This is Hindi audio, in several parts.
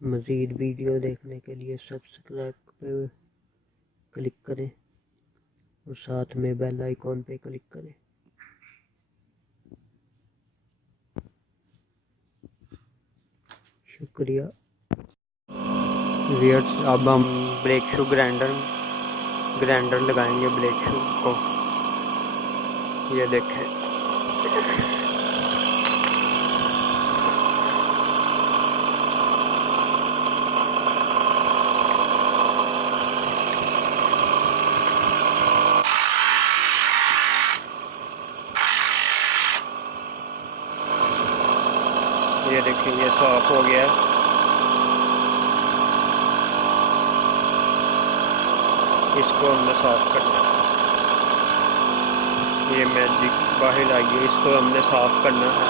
मज़ीद वीडियो देखने के लिए सब्सक्राइब पे क्लिक करें और साथ में बेल आइकॉन पे क्लिक करें। शुक्रिया व्यूअर्स। अब हम ब्रेक शू ग्राइंडर लगाएंगे ब्रेक शू को। ये देखें, ये देखिए ये साफ हो गया। इसको हमने साफ करना है। ये मैजिक बाहर आई है, इसको हमने साफ करना है।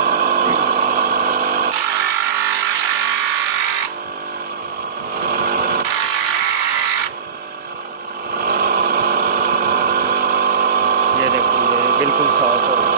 ये देखिए बिल्कुल साफ हो गया।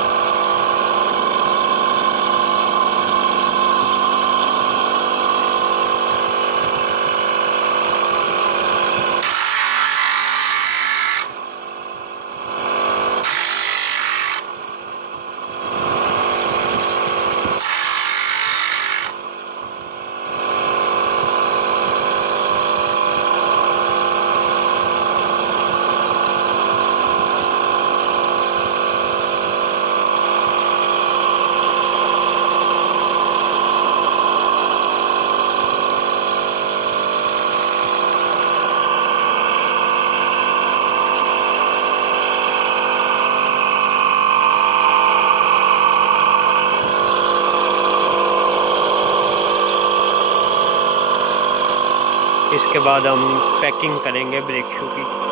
इसके बाद हम पैकिंग करेंगे ब्रेक शू की।